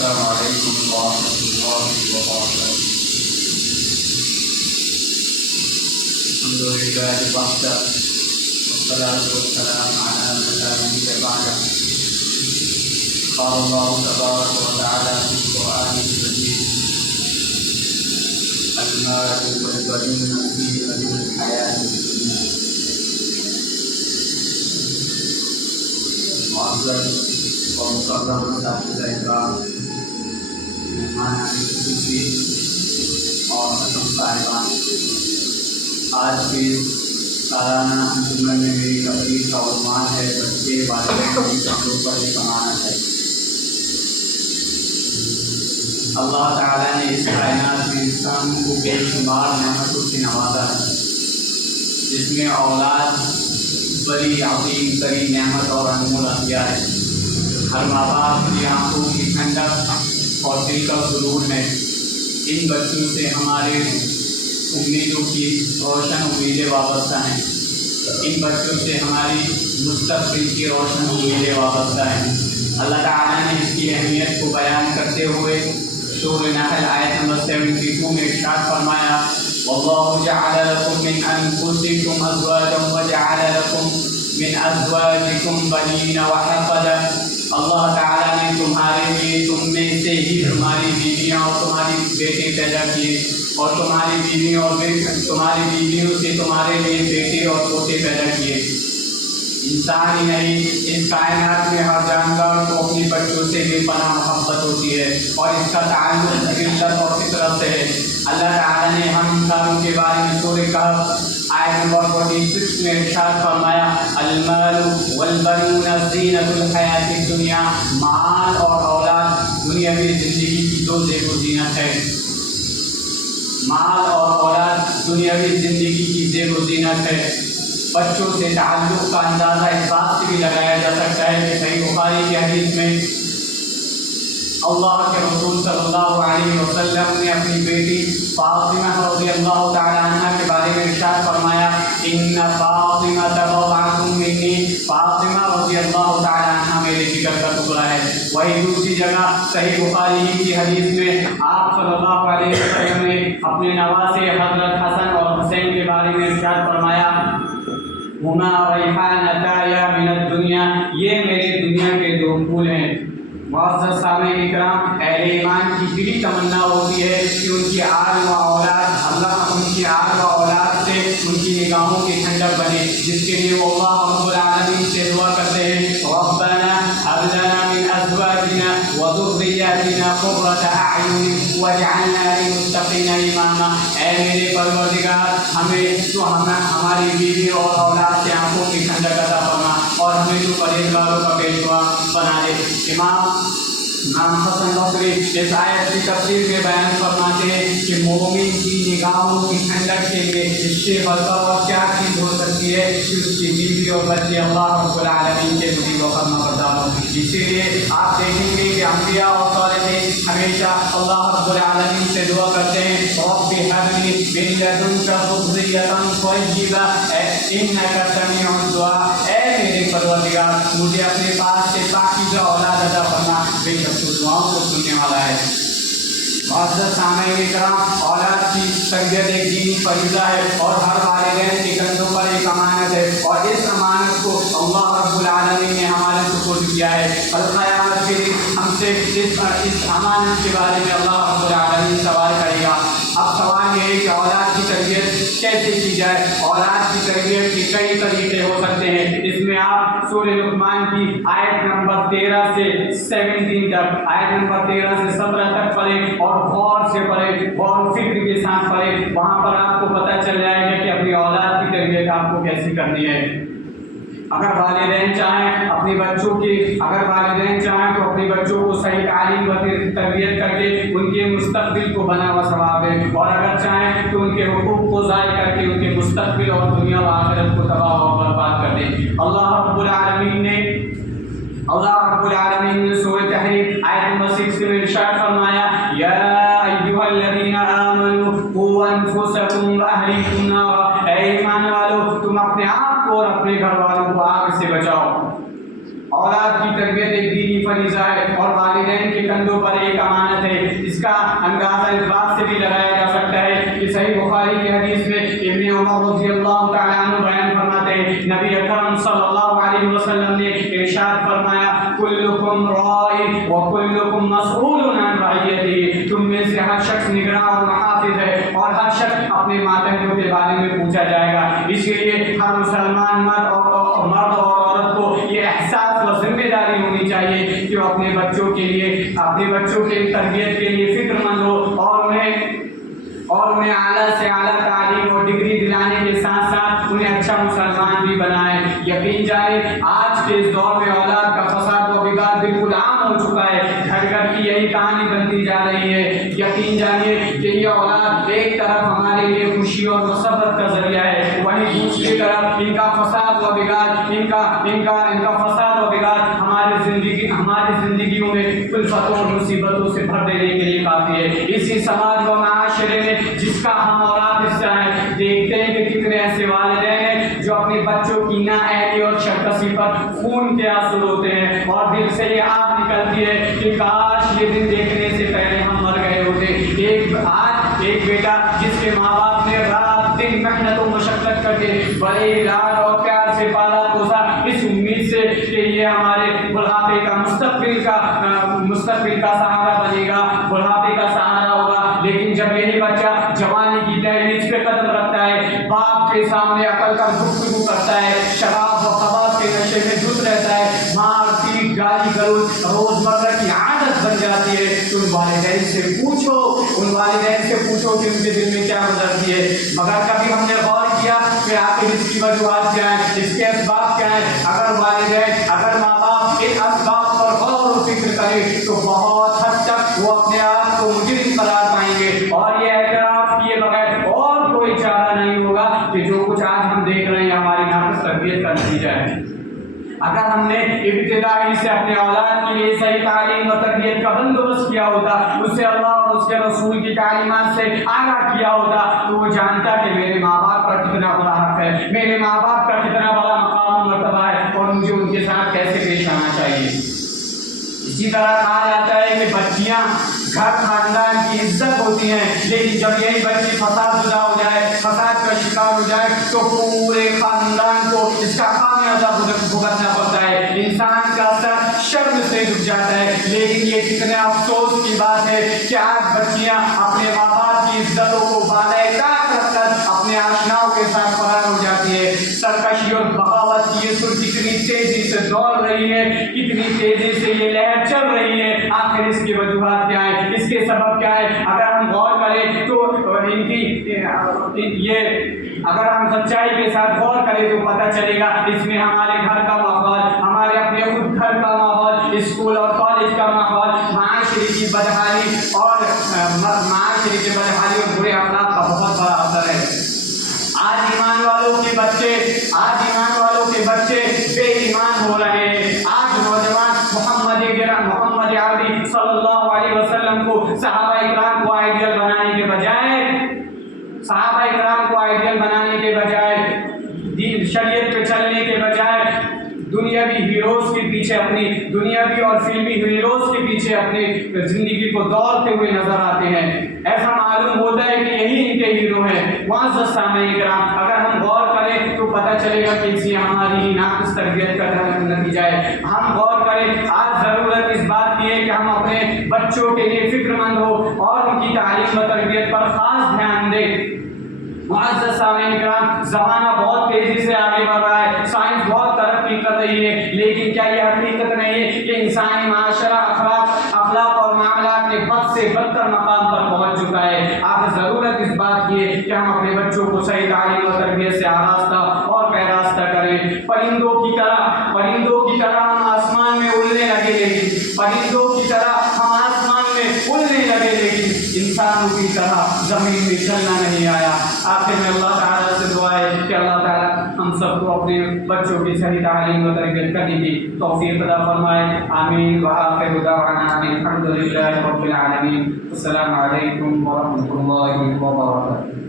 السلام علیکم ورحمۃ اللہ وبرکاتہ۔ الحمد للہ وحدہ والصلاۃ والسلام علی من لا نبی بعدہ۔ قال اللہ تبارک وتعالی فی القرآن المجید: المال والبنون زینۃ الحیاۃ الدنیا۔ معزز اور مکرم اساتذہ اکرام، مہمان خصوصی اور حکم صاحبان، آج کی سالانہ انجمن میں میری تقریر کا عنوان ہے بچے والدین کی قدروں پر ایک امانت ہے۔ اللہ تعالیٰ نے اس کائنات میں انسان کو بے شمار نعمتوں سے نوازا ہے، جس میں اولاد بڑی عظیم ترین نعمت اور انمول عطیہ ہے۔ ہر ماں باپ کی آنکھوں کی ٹھنڈک اور دل کا سرور ہے۔ ان بچوں سے ہمارے امیدوں کی روشن امیدیں وابستہ ہیں، ان بچوں سے ہماری مستقبل کی روشن امیدیں وابستہ ہیں۔ اللہ تعالیٰ نے اس کی اہمیت کو بیان کرتے ہوئے سورہ نحل آیت نمبر 72 میں ارشاد فرمایا: وَاللَّهُ جَعَلَ لَكُم مِّنْ أَنفُسِكُمْ أَزْوَاجًا وَجَعَلَ لَكُم مِّنْ أَزْوَاجِكُمْ بَنِينَ وَحَفَدًا۔ اللہ تعالیٰ نے تمہارے لیے تم میں سے ہی تمہاری بیویاں اور تمہاری بیٹے پیدا کیے، اور تمہاری بیویوں سے تمہارے لیے بیٹے اور پوتے پیدا کیے۔ انسان ہی نہیں، اس کائنات میں ہر جانور کو اپنی بچوں سے بے پناہ محبت ہوتی ہے، اور اس کا تعلق ذلت اور فطرت سے ہے۔ اللہ تعالیٰ نے ہم انسانوں کے بارے میں سورہ کہف آیت نمبر 46 میں ارشاد فرمایا: المال والبنون زینۃ الحیاۃ الدنیا۔ مال اور اولاد دنیاوی زندگی کی دو زیب و زینت ہے۔ مال اور اولاد دنیاوی زندگی کی زیب و زینت ہے۔ بچوں سے تعلق کا اندازہ اس بات سے بھی لگایا جا سکتا ہے کہ صحیح بخاری کی حدیث میں اللہ کے رسول صلی اللہ علیہ وسلم نے اپنی بیٹی فاطمہ رضی اللہ تعالی عنہ کے بارے میں ارشاد فرمایا: ان فاطمہ بضعۃ منی۔ فاطمہ رضی اللہ تعالی عنہ میرے جگر کا ٹکڑا ہے۔ وہی دوسری جگہ صحیح بخاری کی حدیث میں آپ صلی اللہ علیہ وسلم نے اپنے نواسے حضرت حسن اور حسین کے بارے میں ارشاد فرمایا: ہما ریحانتایا من الدنیا۔ یہ میرے دنیا کے دو پھول ہیں۔ معزز سامعین اکرام، اہل ایمان کی دلی تمنا ہوتی ہے کہ ان کی آل و اولاد سے ان کی نگاہوں کی ٹھنڈک بنے، جس کے لیے وہ اللہ رب العالمین سے دعا کرتے ہیں: ربنا هب لنا من ازواجنا وذرياتنا قرة اعین واجعلنا للمتقین اماما۔ اے میرے پروردگار، ہماری بیوی اور اولاد سے آنکھوں کی ٹھنڈک عطا فرما، اور ہمیں تو پرہیزگاروں کا پیشوا بنا دے۔ امام حسن بصری اس آیت کی تفسیر میں بیان فرماتے ہیں کہ مومن کی نگاہوں کی ٹھنڈک کے لیے اس سے بڑھتا اور کیا چیز ہو سکتی ہے کہ اس کی بیوی اور بچے اللہ رب العالمین کے مطیع و فرما بردار ہوں۔ اسی لیے آپ دیکھیں گے کہ انبیاء اور صالحین ہمیشہ اللہ رب العالمین سے دعا کرتے ہیں: رب هب لي من لدنك ذرية طيبة إنك سميع الدعاء۔ اے میرے پروردگار، مجھے اپنے پاس سے پاکیزہ اولاد عطا فرما، بے شک تو دعاؤں کو سننے والا ہے۔ معزز سامعین اکرام، اولاد کی تربیت ایک دینی فریضہ ہے اور ہر والدین کے کندھوں پر ایک امانت ہے، اور اس امانت کو اللہ رب العالمین نے ہمارے سپرد کیا ہے۔ قیامت کے دن ہم سے اس امانت کے بارے میں اللہ رب العالمین سوال کرے گا۔ اب سوال یہ ہے کہ اولاد کی تربیت کیسے کی جائے؟ اولاد کی تربیت کے کئی طریقے ہو سکتے ہیں۔ اس میں آپ سورہ لقمان کی آیت نمبر 13 سے 17 تک، آیت نمبر 13 سے 17 تک پڑھیں اور غور سے پڑھیں، غور و فکر کے ساتھ پڑھیں۔ وہاں پر آپ کو پتہ چل جائے گا کہ اپنی اولاد کی تربیت آپ کو کیسی کرنی ہے۔ اگر والدین چاہیں تو اپنے بچوں کو صحیح تعلیم و تربیت کر کے ان کے مستقبل کو بنا ہوا ثواب ہے، اور اگر چاہیں تو ان کے حقوق کو ضائع کر کے ان کے مستقبل اور دنیا و آخرت کو تباہ و برباد کر دیں۔ اللہ رب العالمین نے سورہ تحریم آیت نمبر 6 میں ارشاد فرمایا: یا ایھا الذین آمنوا قوا انفسکم واہلیکم نارا۔ اے ایمان والو، تم اپنے آپ کو اور اپنے گھر والوں کو آگ سے بچاؤ۔ اولاد کی تربیت ایک دینی فریضہ ہے اور والدین کے کندھوں پر ایک امانت ہے. اس کا اندازہ اس بات سے بھی لگایا جا سکتا ہے کہ صحیح بخاری کی حدیث میں ابن عمر رضی اللہ تعالیٰ عنہ بیان فرماتے ہیں نبی اکرم صلی اللہ علیہ وسلم نے ارشاد فرمایا کلکم راع وکلکم مسئول عن رعیتہ. تم میں سے ہر شخص نگراں اور محافظ ہے اور ہر شخص اپنے ماتحتوں کے بارے میں پوچھا جائے گا. اس لیے ہر مسلمان مرد اور عورت کو یہ احساس و ذمہ داری ہونی چاہیے کہ وہ اپنے بچوں کے تربیت کے لیے فکر مند ہو اور انہیں اعلیٰ سے اعلیٰ تعلیم اور ڈگری دلانے کے ساتھ ساتھ انہیں اچھا مسلمان بھی بنائیں. یقین جائے آج کے اس دور میں اولاد کا فساد و بگاڑ بالکل عام ہو چکا ہے. گھر گھر کی یہی کہانی بنتی جا رہی ہے. یقین جانیے کہ یہ اولاد ایک طرف ہمارے لیے خوشی اور مسرت کا ذریعہ ہے, وہیں دوسری طرف ان کا فساد و بگاڑ ہماری زندگیوں میں الفتوں اور مصیبتوں سے بھر دینے کے لیے کافی ہے. اسی سماج و معاشرے میں جس کا ہم اور آپ حصہ ہیں, دیکھتے ہیں کہ کتنے ایسے والدین ہیں جو اپنے بچوں کی نااہلی اور شرکسی پر خون کے آنسو روتے ہیں اور دل سے یہ آگ نکلتی ہے کہ کاش یہ دن دیکھنے سے پہلے ہم مر گئے ہوتے. ایک بیٹا جس کے ماں باپ نے رات دن محنت و مشقت کر کے بڑے لاڈ اور پیار سے پالا پوسا اس امید سے کہ یہ ہمارے بڑھاپے کا مستقبل کا سہارا بنے گا, بڑھاپے کا سہارا ہوگا. لیکن جب یہی بچہ جوانی کی دہلیز پہ قدم رکھتا ہے, باپ کے سامنے عقل کا گفتگو کرتا ہے, شراب و کباب کے نشے میں دھت رہتا ہے, مار پیٹ گالی گلوچ روزمرہ کی عادت بن جاتی ہے, تو ان والدین سے پوچھو کہ ان کے دل میں کیا گزرتی ہے. مگر کبھی ہم نے غور کیا کہ آخر اس کی وجوہات کیا ہیں, اس کے اسباب کیا ہیں؟ اگر ماں باپ ان اسباب پر غور و فکر کرے تو بہت حد تک وہ اپنے آپ کو مجرم قرار پائیں گے اور یہ اعتراف کیے بغیر اور کوئی چارہ نہیں ہوگا کہ جو کچھ آج ہم دیکھ رہے ہیں ہماری ناقص تربیت کا نتیجہ ہے. اگر ہم نے ابتدائی سے اپنے اولاد کے لیے صحیح تعلیم و تربیت کا بندوبست کیا ہوتا, اسے اللہ اور اس کے رسول کی تعلیمات سے آگاہ کیا ہوتا, تو وہ جانتا کہ میرے ماں باپ کا کتنا بڑا حق ہے, میرے ماں باپ کا کتنا بڑا مقام و مرتبہ ہے اور مجھے ان کے ساتھ کیسے پیش آنا چاہیے. اسی طرح کہا جاتا ہے کہ بچیاں گھر خاندان کی عزت ہوتی ہیں, لیکن جب یہی بچی فساد زدہ ہو جائے, فساد کا شکار ہو جائے تو پورے خاندان کو اس کا خمیازہ بھگتنا پڑتا ہے. انسان کا سر شرم سے جھک جاتا ہے. لیکن یہ کتنے افسوس کی بات ہے کہ آج بچیاں اپنے ماں باپ کی عزتوں کو بالائے طاق رکھ کر اپنے آشناؤں کے ساتھ فرار ہو جاتی ہے. سرکشی اور بغاوت کی یہ سر کتنی تیزی سے دوڑ رہی ہے, کتنی تیزی سے یہ لہر چل رہی ہے. آخر اس کی وجوہات کیا ہے, اس کے سبب کیا ہے؟ اگر ہم غور کریں تو اگر ہم سچائی کے ساتھ غور کریں تو پتہ چلے گا اس میں ہمارے گھر کا ماحول, ہمارے اپنے خود گھر کا ماحول, اسکول اور کالج کا ماحول, معاشرے کی بدحالی اور برے اخلاق کا بہت بڑا اثر ہے. آج ایمان والوں کے بچے بے ایمان ہو رہے ہیں. آج نوجوان محمد عربی صلی اللہ علیہ وسلم کو صحابہ اکرام کو آئیڈیل بنانے کے بجائے شریعت پہ چلنے کے بجائے دنیاوی ہیروز کے پیچھے دنیاوی اور فلمی ہیروز کے پیچھے اپنی زندگی کو دوڑتے ہوئے نظر آتے ہیں. ایسا معلوم ہوتا ہے کہ یہی ان کے ہیرو ہیں. معزز سامعین کرام, اگر ہم غور کریں تو پتہ چلے گا کہ اسی ہماری ناقص تربیت کا نتیجہ ہے. ہم غور کریں, آج ضرورت اس بات کی ہے کہ ہم اپنے بچوں کے لیے فکر مند ہو اور ان کی تعلیم و تربیت پر خاص دھیان دیں. معزز سامعین کرام, زمانہ بہت تیزی سے آگے بڑھ رہا ہے, سائنس بہت ترقی کر رہی ہے, لیکن کیا یہ حقیقت نہیں ہے کہ انسانی معاشرہ اخلاق اور معاملات کے بد سے بدتر مقام پر پہنچ چکا ہے؟ آج ضرورت اس بات کی ہے کہ ہم اپنے بچوں کو صحیح تعلیم و تربیت سے آراستہ اور پیراستہ کریں. پرندوں کی طرح ہم آسمان میں اڑنے لگے, لیکن انسانوں کی طرح زمین میں چلنا نہیں آیا. آخر میں اللہ تعالیٰ سے دعا ہے کہ اللہ تعالیٰ ہم سب کو اپنے بچوں کی صحیح تعلیم و تربیت کرنے کی توفیق عطا فرمائے. آمین. وآخر دعوانا الحمد للہ رب العالمین. السلام علیکم ورحمۃ اللہ وبرکاتہ.